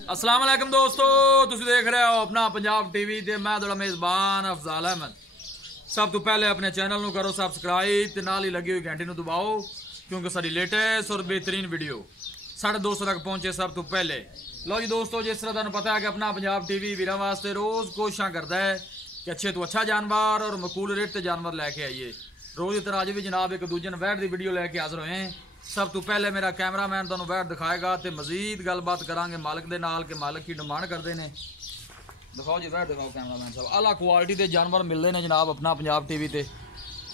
अस्सलाम वालेकुम दोस्तों, तुम देख रहे हो अपना पंजाब टीवी ते मैं थोड़ा मेज़बान अफजाल अहमद। सब तो पहले अपने चैनल को करो सबसक्राइब ते नाल ही लगी हुई घंटी दबाओ क्योंकि सारी लेटेस्ट और बेहतरीन वीडियो साढ़े दोस्तों तक पहुंचे सब तो पहले। लो जी दोस्तों, जिस तरह तुम पता है कि अपना पंजाब टीवी वीर वास्ते रोज़ कोशिश करता है कि अच्छे तो अच्छा जानवर और मकूल रेट ते जानवर लैके आइए। रोज़ की तरह अज भी जनाब एक दूजे ने वैट की वीडियो लैके हाजिर होए। सब तो पहले मेरा कैमरामैन तुहानू वैट दिखाएगा तो मजीद गलबात करांगे मालिक दे नाल के मालिक की डिमांड करते हैं। दिखाओ जी वैट दिखाओ कैमरामैन साहब। आला क्वालिटी के जानवर मिलते हैं जनाब अपना पंजाब टीवी ते।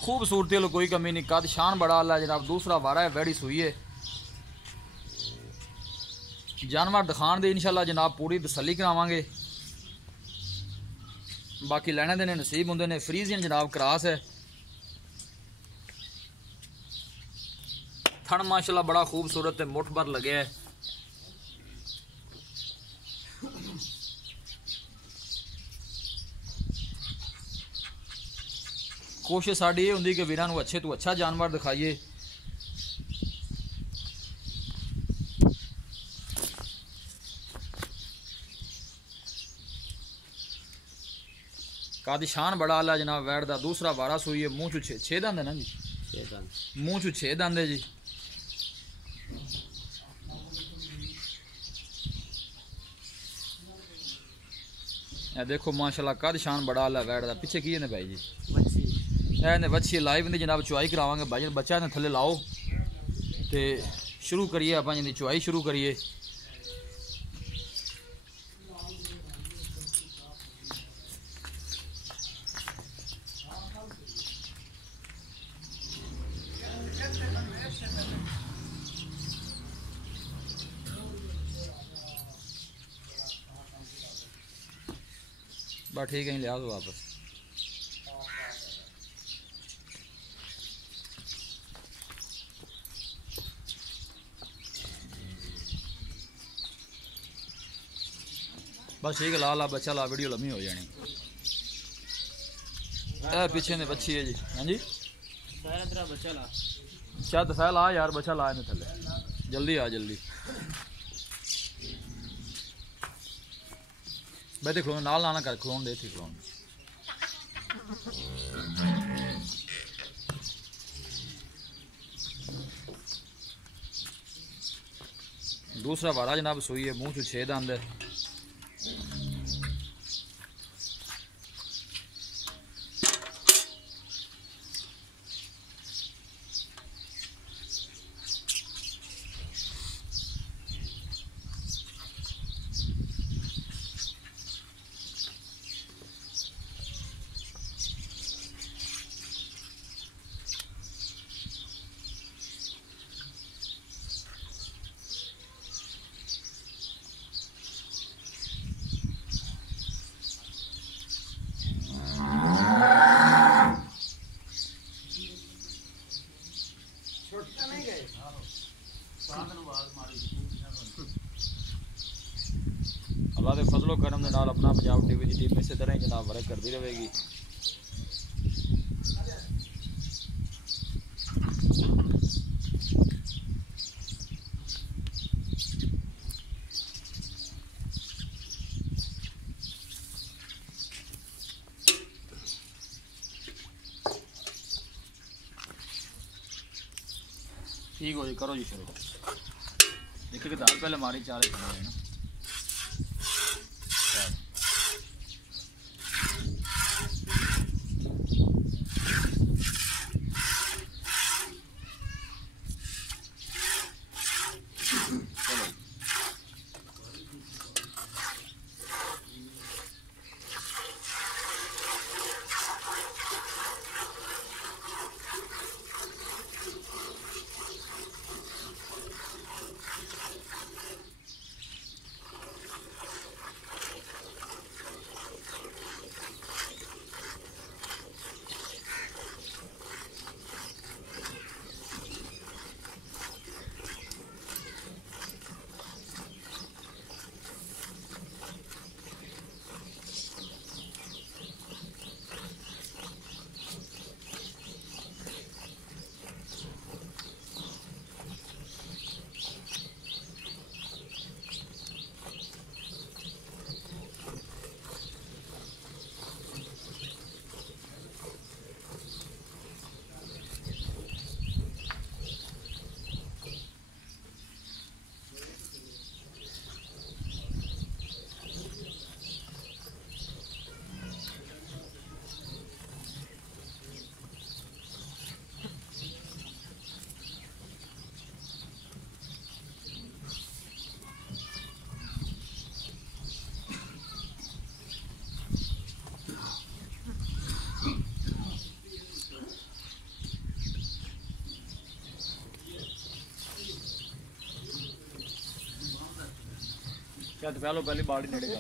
खूबसूरती वालों कोई कमी नहीं, कद शान बड़ा आला है जनाब। दूसरा वारा है, वैड़ी सुई है। जानवर दिखाने दे इंशाल्लाह जनाब पूरी तसल्ली करावांगे। बाकी लैने देने नसीब होंगे ने। फ्रीजियन जनाब क्रॉस है। थन माशाल्लाह बड़ा खूबसूरत है, मुठ भर लगे है। कोशिश साड़ी ये होंगी कि वीरां नूं अच्छे तो अच्छा जानवर दिखाइए। कादी शान बड़ा आला जनाब वैट दा। दूसरा वारा सुई है। मुँह चू छे दंद है ना जी, मुँह चू 6 दंद है जी। देखो माशाल्लाह कद शान बड़ा आला वैट दा। पीछे की है भाई जी, ने बच्ची लाइव ने जनाब चुआई करावांगे। भाई बच्चा ने थले लाओ तो शुरू करिए, आप जी चुआई शुरू करिए। बस ठीक है, लिया दो वापस। बस ठीक है, ला ला बच्चा ला, वीडियो लम्बी हो जानी। पीछे ने बच्ची है जी। हाँ जी बच्चा ला, अच्छा दफा ला यार, बच्चा ला इन्हें थले। जल्दी आ जल्दी बैठे खिलौने नाल लाना कर, खिलौने दे थी खिलौने। दूसरा वारा जनाब सुई है। मुँह चू 6 दंद है। अल्लाह के फजलो करम के नाल अपना पंजाब टीवी की टीम इस तरह ही जनाब वर्क करती रहेगी। ठीक हो जी, करो जी शुरू। देखिए कि दाल पहले मारी चारे ना। तो पहलो पहली बाड़ी नेड़े कर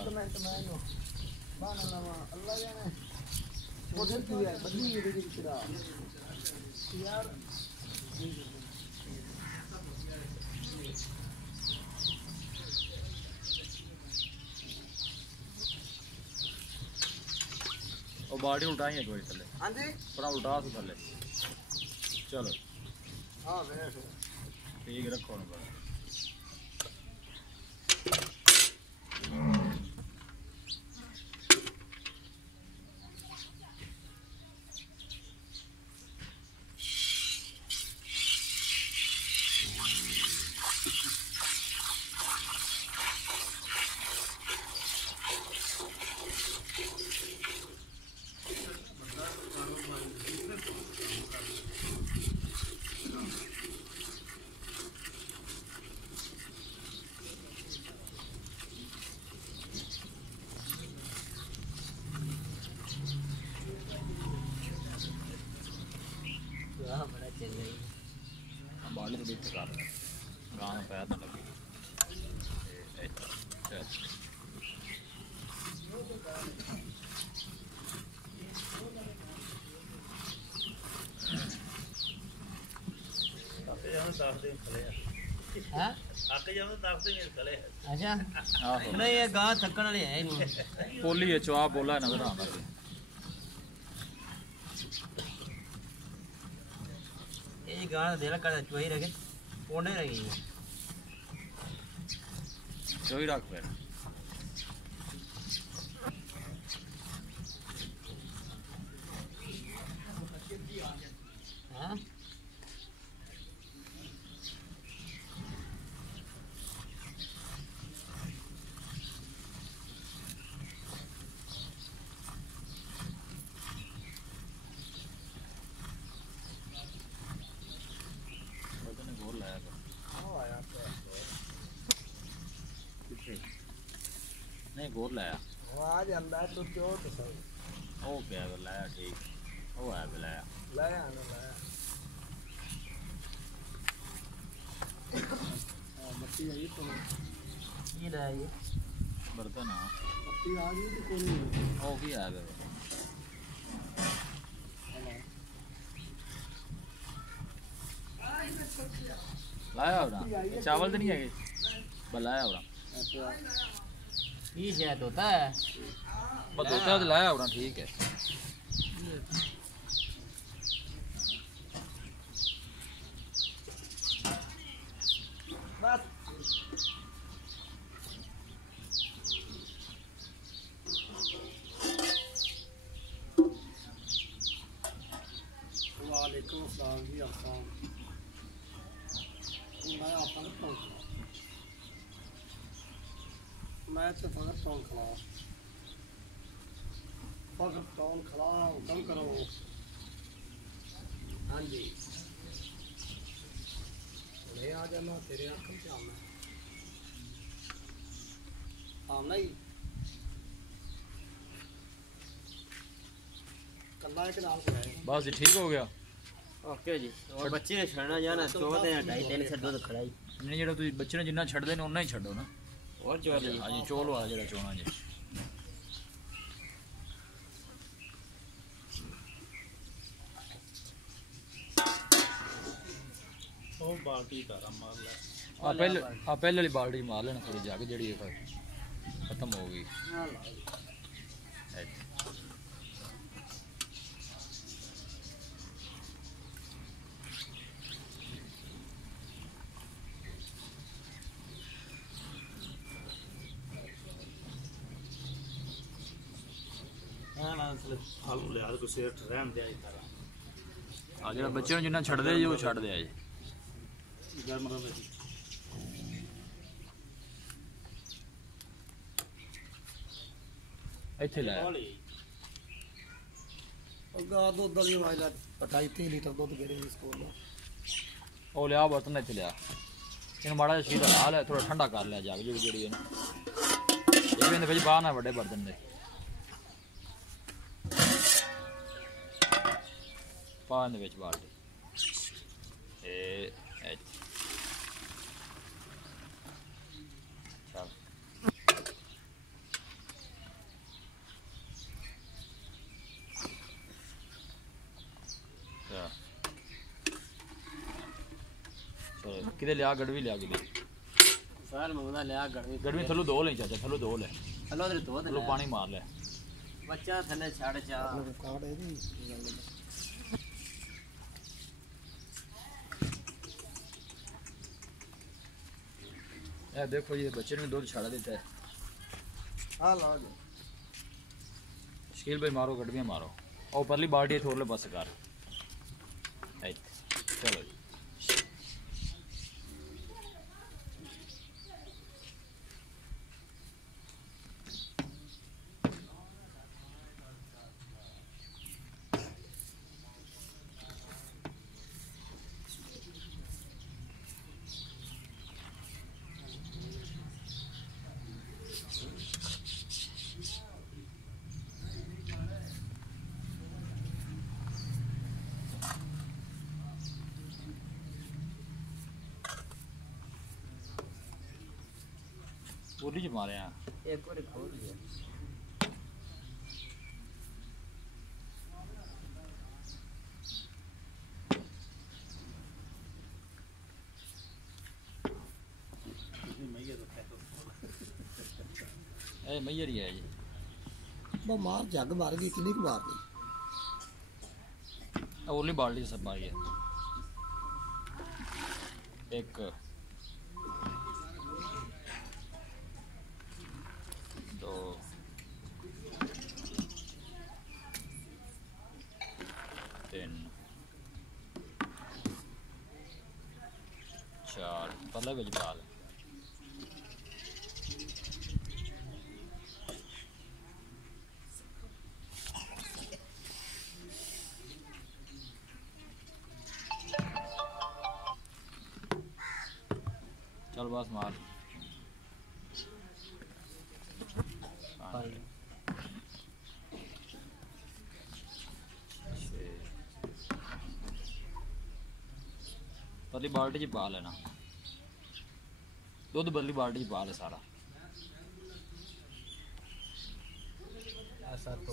और बाड़ी उल्टाई एक बार थले हां जी थोड़ा उल्टा से थले चलो हां ठीक रखो ना बाड़ी तो बीच कर गाँव में पैर ना लगे अच्छा नहीं ये गां थकन वाली है पोली है चुआ बोला नजर आता है ये गां देला कर चुई रखे कोने रही चोई रख फिर हां नहीं गोर लाया आज अंदर तो क्यों तो सही ओ क्या लाया ठीक ओ है लाया लाया ना लाया मट्टी आई तो ये लाया ये बर्तन हां मट्टी आ गई तो कोई नहीं ओ भी आ गया लाया होना चावल तो नहीं है लाया होना ये शायद होता है बस होता है तो लाया होना ठीक है बस वालेकुम अस्सलाम जी आसान मैं आपका मैं तो फगत टोन खिलाओ कम करो हाँ जी ले आ जाना तेरे आंखों से आमना ही कल्ला के नाम से बस ये ठीक हो गया ओके जी और बच्चे ने छड़ना जाना 2.5-3 से दूध खड़ाई नहीं जेड़ा तुम बच्चे ने जिन्ना छड़ देने उन्ना ही छड़ो ना और चोल जी हां जी चोल वाला जेड़ा चोना जी ओ बाल्टी का मार ले पहले वाली बाल्टी मार लेना थोड़ी जाके जेड़ी खत्म हो गई जेड़ा बच्चे जिन्ना छड़ दे वो छड़ दे जी ਇੱਥੇ ਲੈ ਗਾ ਦੁੱਧ ਦੀ ਆਵਾਜ਼ ਲਾ 2.5 ਲੀਟਰ ਦੁੱਧ ਗੇਰੇ ਇਸ ਕੋਲ ਉਹ ਲਿਆ ਬਰਤਨ ਇੱਥੇ ਲਿਆ ਇਹਨੂੰ ਮਾੜਾ ਜਿਹਾ ਸੀधा ਲਾ ਲੈ ਥੋੜਾ ਠੰਡਾ ਕਰ ਲਿਆ ਜਾ ਜਿਹੜੀ ਜਿਹੜੀ ਇਹਨੂੰ ਇਹ ਵੀ ਇਹਦੇ ਵਿੱਚ ਬਾਹਰ ਨਾ ਵੱਡੇ ਬਰਤਨ ਦੇ ਪਾ ਇਹਦੇ ਵਿੱਚ ਬਾਲਟੀ ਇਹ ਚੱਲ किते लिया गड़वी लिया किते साल मंगदा लिया गड़वी थल्लू दो ले चाचा थल्लू दो ले हेलो तेरे तो थल्लू पानी मार ले बच्चा थले छड़ चा ए देखो ये बच्चे ने दूध छाड़ा देता है हां ला दे शकील भाई मारो गड़वियां मारो और परली बाल्टी छोड़ ले बस कर चलो बोली च मारे हैं एक और खोल दिया ए मैयर ही है जी वो मार जग मार गई कितनी की मार दी ओली बाल्टी सब मारी है एक दो तीन चार पहले बिच बाल चल बस मार पतली बाल्टी च पा लेना दुध बदली बाल्टी च पा ले सारा ऐसा तो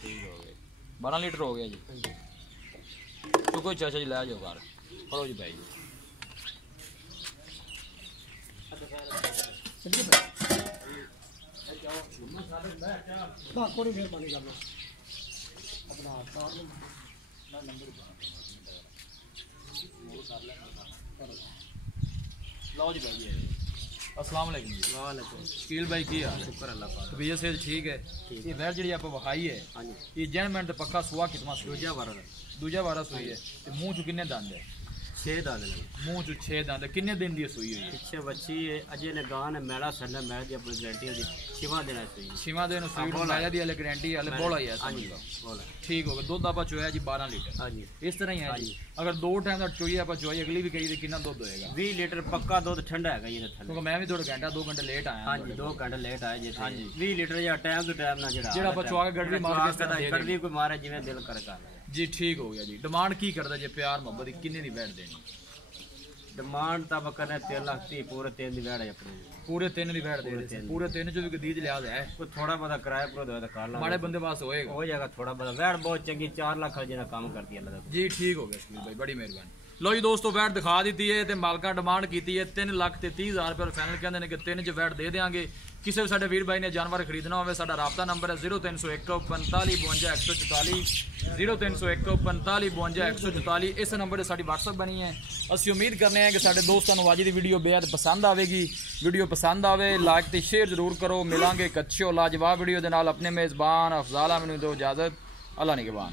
ठीक हो गए 12 लीटर हो गया जी तो कोई चाचा जी लै जाओ घर पढ़ो जी भाई कोई मेहरबानी कर लो अपना लो जी भाई अस्सलाम वालेकुम जी वालेकुम शकील भाई की हाल है शुक्र अल्लाह पाक तबीयत से ठीक है ये वैर जी आप वखाई है हां जी ये जैनमेंट पक्का सुआ कितना दूजा बार सुई है ते मुंह च किन्ने दंद है 6 दाद लगे मुंह च 6 दंद किन्ने दिन दी सुई हुई है पीछे बच्ची है अजय ने गान है मेला सन्ना मैं दी अपनी गारंटी दी 6वां दिन है सुई 6वां दिन सुई लाया दी वाले गारंटी वाले बोला ही है हां जी समझ लो बोला ठीक हो गया दूध आपा चोया जी 12 लीटर हां जी इस तरह ही है हाँ जी जी। अगर दो टाइम का चोई आपा चोई अगली भी करी तो कितना दूध होएगा 20 लीटर पक्का दूध ठंडा है ये थल्ले क्योंकि मैं भी थोड़ा घंटा 2 घंटे लेट आया हां जी 2 घंटे लेट आए जे हाँ जी। 20 लीटर या टाइम टू टाइम ना जेड़ा ਆਪਾਂ ਚਵਾ ਕੇ ਗੜਵੀ ਮਾਰ ਕੇ ਇਸ ਤਰ੍ਹਾਂ ਦੇ ਗੜਵੀ ਕੋਈ ਮਾਰੇ ਜਿਵੇਂ ਦਿਲ ਕਰ ਕਰ जी ठीक हो गया जी डिमांड की करदा जे प्यार मोहब्बत किन्ने दी बैठ देनी डिमांड तब करने 3 लाख ती पूरे 3 दी बैठ है अपने पूरे 3 दी बैठ दे पूरे 3 जो भी दीज लिहाज है कोई थोड़ा बहुत किराया पर दो कर ला माड़े बंदे पास होएगा हो जाएगा थोड़ा बहुत बैठ बहुत चंगी 4 लाख जिना काम करती है अल्लाह जी ठीक हो गया शकील भाई बड़ी मेहरबानी लो जी दोस्तों वैट दिखा दी है मालका डिमांड की है 3,30,000 रुपये फाइनल कहते हैं कि 3 च वैट दे देंगे किसी भी साडे वीर भाई ने जानवर खरीदना हो साडा राबता नंबर है 0301 45 52 144 0301 45 52 144 इस नंबर से साडी व्हाट्सएप बनी है असं उम्मीद करने हैं कि साडे दोस्तों अज की वीडियो बेहद पसंद आएगी वीडियो पसंद आवे लाइक तो शेयर जरूर करो मिलांगे एक अच्छी और लाजवाब वीडियो के नाल अपने मेज़बान अफजाल अहमद दो इजाजत अल्लाह निगहबान।